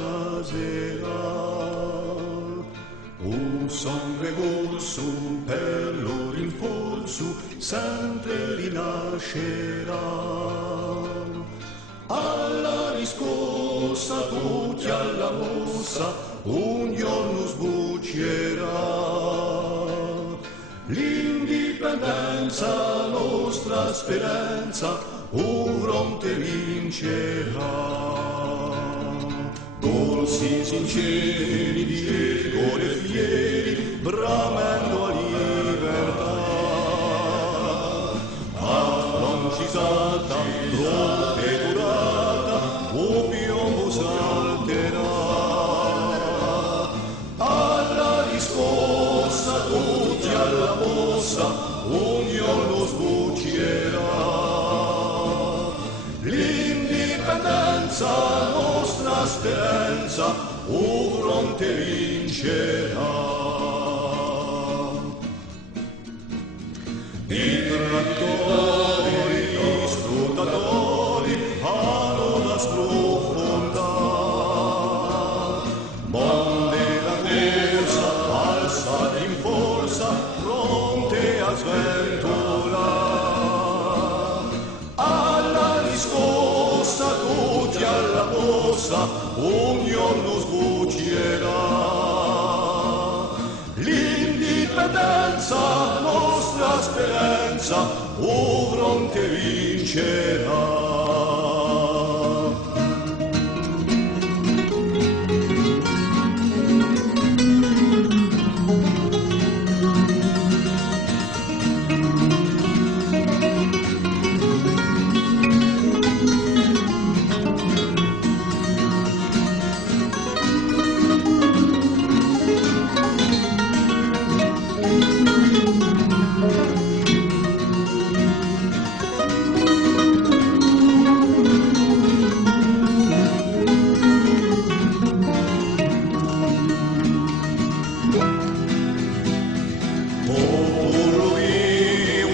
stasera. Un sangue corso per lo rinforzo sempre rinascerà. Alla riscossa tutti alla mossa un giorno sbuccerà. L'indipendenza, nostra speranza, un fronte vincerà. Dolci sinceri di cuore fieri, bramando a libertà. A francisata, pronta e durata, o piombo salterà. Alla riscossa, tutti alla mossa, un giorno sbuccerà. L'indipendenza, nostra speranza, un fronte vincerà. I trattori, gli sfruttatori hanno da sprofondare. Monde la corsa, alza in forza, pronte a sventolare. Alla riscossa, tutti alla mossa, un giorno sbuccerà. L'indipendenza, nostra speranza, un fronte vincerà.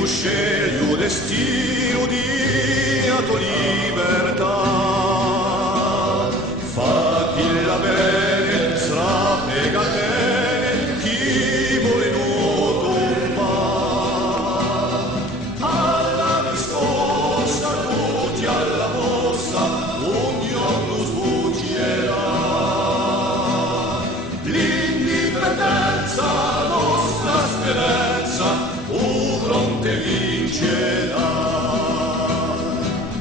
Scegli un destino di a tua libertà. Fa chi la bene, strapega bene, chi vuole nuoto ma. Alla riscossa, tutti alla mossa, un giorno sbuccerà. L'indipendenza, nostra speranza, un fronte vincerà.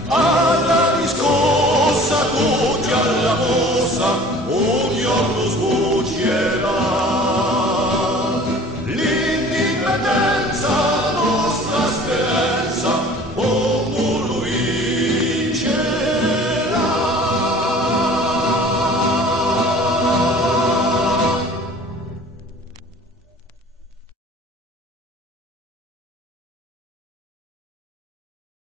Alla riscossa, tutti alla mossa, un giorno sbuccerà.